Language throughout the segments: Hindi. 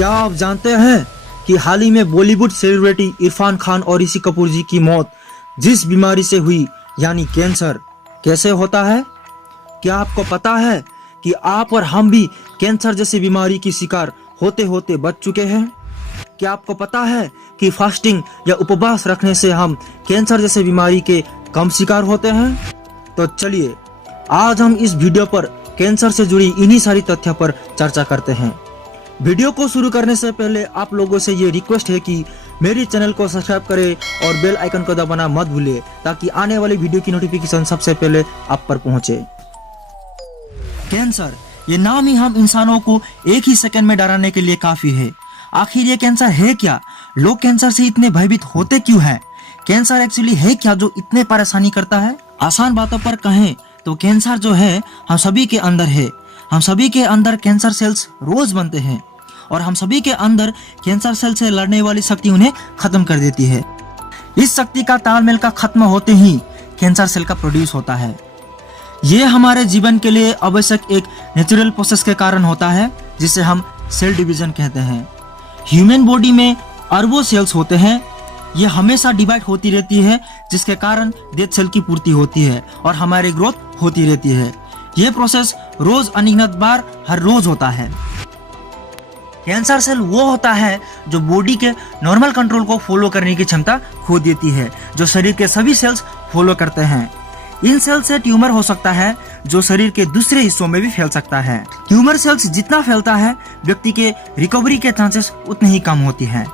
क्या आप जानते हैं कि हाल ही में बॉलीवुड सेलिब्रिटी इरफान खान और ऋषि कपूर जी की मौत जिस बीमारी से हुई यानी कैंसर कैसे होता है? क्या आपको पता है कि आप और हम भी कैंसर जैसी बीमारी की शिकार होते होते बच चुके हैं? क्या आपको पता है कि फास्टिंग या उपवास रखने से हम कैंसर जैसे बीमारी के कम शिकार होते हैं? तो चलिए आज हम इस वीडियो पर कैंसर से जुड़ी इन्हीं सारी तथ्यों पर चर्चा करते हैं। वीडियो को शुरू करने से पहले आप लोगों से ये रिक्वेस्ट है कि मेरी चैनल को सब्सक्राइब करें और बेल आइकन को दबाना मत भूलिए ताकि आने वाली वीडियो की नोटिफिकेशन सबसे पहले आप पर पहुंचे। कैंसर, ये नाम ही हम इंसानों को एक ही सेकंड में डराने के लिए काफी है। आखिर ये कैंसर है क्या? लोग कैंसर से इतने भयभीत होते क्यों हैं? कैंसर एक्चुअली है क्या जो इतने परेशानी करता है? आसान बातों पर कहें तो कैंसर जो है हम सभी के अंदर है। हम सभी के अंदर कैंसर सेल्स रोज बनते हैं और हम सभी के अंदर कैंसर सेल से लड़ने वाली शक्ति उन्हें खत्म कर देती है। इस शक्ति का तालमेल का खत्म होते ही कैंसर सेल का प्रोड्यूस होता है। ये हमारे जीवन के लिए आवश्यक एक नेचुरल प्रोसेस के कारण होता है जिसे हम सेल डिवीजन कहते हैं। ह्यूमन बॉडी में अरबों सेल्स होते हैं। ये हमेशा डिवाइड होती रहती है जिसके कारण डेड सेल की पूर्ति होती है और हमारी ग्रोथ होती रहती है। ये प्रोसेस रोज अनगिनत बार हर रोज होता है। कैंसर सेल वो होता है जो बॉडी के नॉर्मल कंट्रोल को फॉलो करने की क्षमता खो देती है, जो शरीर के सभी सेल्स फॉलो करते हैं। इन सेल से ट्यूमर हो सकता है जो शरीर के दूसरे हिस्सों में भी फैल सकता है। ट्यूमर सेल्स जितना फैलता है व्यक्ति के रिकवरी के चांसेस उतने ही कम होती हैं।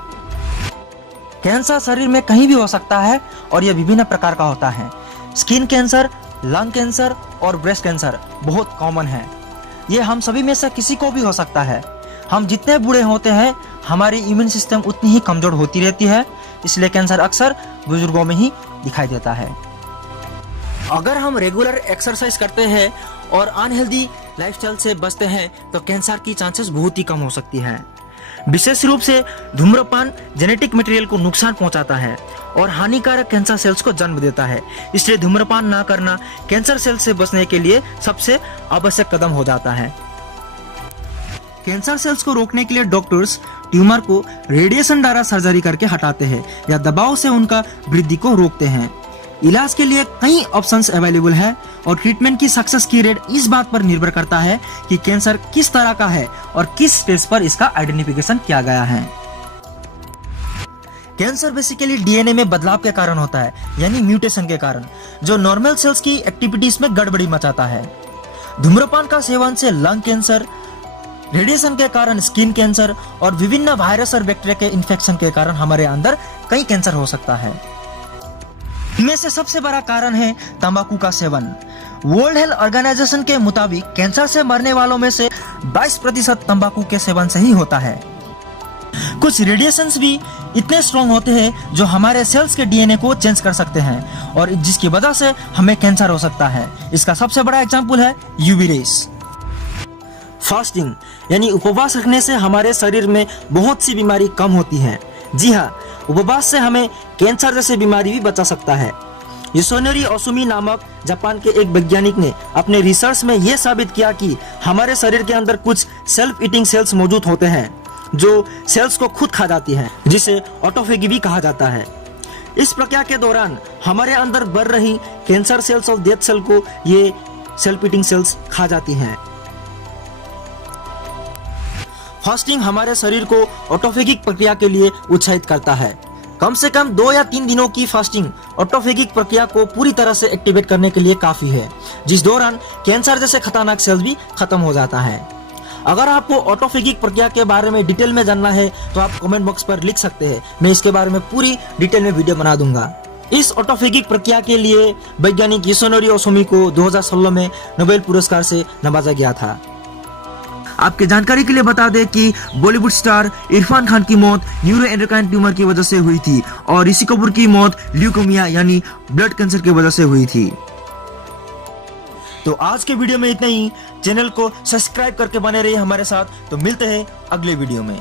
कैंसर शरीर में कहीं भी हो सकता है और यह विभिन्न प्रकार का होता है। स्किन कैंसर, लंग कैंसर और ब्रेस्ट कैंसर बहुत कॉमन है। ये हम सभी में से किसी को भी हो सकता है। हम जितने बूढ़े होते हैं हमारी इम्यून सिस्टम उतनी ही कमजोर होती रहती है, इसलिए कैंसर अक्सर बुजुर्गों में ही दिखाई देता है। अगर हम रेगुलर एक्सरसाइज करते हैं और अनहेल्दी लाइफस्टाइल से बचते हैं तो कैंसर की चांसेस बहुत ही कम हो सकती है। विशेष रूप से धूम्रपान जेनेटिक मटेरियल को नुकसान पहुंचाता है और हानिकारक कैंसर सेल्स को जन्म देता है, इसलिए धूम्रपान ना करना कैंसर सेल से बचने के लिए सबसे आवश्यक कदम हो जाता है। कैंसर सेल्स को रोकने के लिए डॉक्टर्स ट्यूमर को रेडिएशन द्वारा सर्जरी करके हटाते हैं या दबाव से उनका वृद्धि को रोकते हैं। इलाज के लिए कई ऑप्शंस अवेलेबल है और ट्रीटमेंट की सक्सेस की रेट इस बात पर निर्भर करता है कि कैंसर किस तरह का है और किस स्टेज पर इसका आइडेंटिफिकेशन किया गया है। कैंसर बेसिकली डीएनए में बदलाव के कारण होता है, यानी म्यूटेशन के कारण, जो नॉर्मल सेल्स की एक्टिविटीज में गड़बड़ी मचाता है। धूम्रपान का सेवन से लंग कैंसर, रेडिएशन के कारण स्किन कैंसर और विभिन्न वायरस और बैक्टीरिया के इन्फेक्शन के कारण हमारे अंदर कई कैंसर हो सकता है। इनमें से सबसे बड़ा कारण है तंबाकू का सेवन। वर्ल्ड हेल्थ ऑर्गेनाइजेशन के मुताबिक कैंसर से मरने वालों में से 22% तंबाकू के सेवन से ही होता है। कुछ रेडिएशंस भी इतने स्ट्रॉन्ग होते हैं जो हमारे सेल्स के डीएनए को चेंज कर सकते हैं और जिसकी वजह से हमें कैंसर हो सकता है। इसका सबसे बड़ा एग्जाम्पल है यूवी रेस। फास्टिंग यानी उपवास रखने से हमारे शरीर में बहुत सी बीमारी कम होती है। जी हाँ, उपवास से हमें कैंसर जैसे बीमारी भी बचा सकता है। योशिनोरी ओसुमी नामक जापान के एक वैज्ञानिक ने अपने रिसर्च में यह साबित किया कि हमारे शरीर के अंदर कुछ सेल्फ ईटिंग सेल्स मौजूद होते हैं जो सेल्स को खुद खा जाती हैं, जिसे ऑटोफेगी भी कहा जाता है। इस प्रक्रिया के दौरान हमारे अंदर बढ़ रही कैंसर सेल्स और डेथ सेल को ये सेल्फ ईटिंग सेल्स खा जाती हैं। फास्टिंग हमारे शरीर को ऑटोफेगिक प्रक्रिया के लिए उत्साहित करता है। कम से कम 2 या 3 दिनों की फास्टिंग ऑटोफेगिक प्रक्रिया को पूरी तरह से एक्टिवेट करने के लिए काफी है, जिस दौरान कैंसर जैसे खतरनाक सेल्स भी खत्म हो जाता है। अगर आपको ऑटोफेगिक प्रक्रिया के बारे में डिटेल में जानना है तो आप कमेंट बॉक्स पर लिख सकते हैं, मैं इसके बारे में पूरी डिटेल में वीडियो बना दूंगा। इस ऑटोफेगिक प्रक्रिया के लिए वैज्ञानिक योशिनोरी ओसुमी को 2016 में नोबेल पुरस्कार से नवाजा गया था। आपके जानकारी के लिए बता दें कि बॉलीवुड स्टार इरफान खान की मौत न्यूरोएंडोक्राइन ट्यूमर की वजह से हुई थी और ऋषि कपूर की मौत ल्यूकेमिया यानी ब्लड कैंसर की वजह से हुई थी। तो आज के वीडियो में इतना ही। चैनल को सब्सक्राइब करके बने रहिए हमारे साथ। तो मिलते हैं अगले वीडियो में।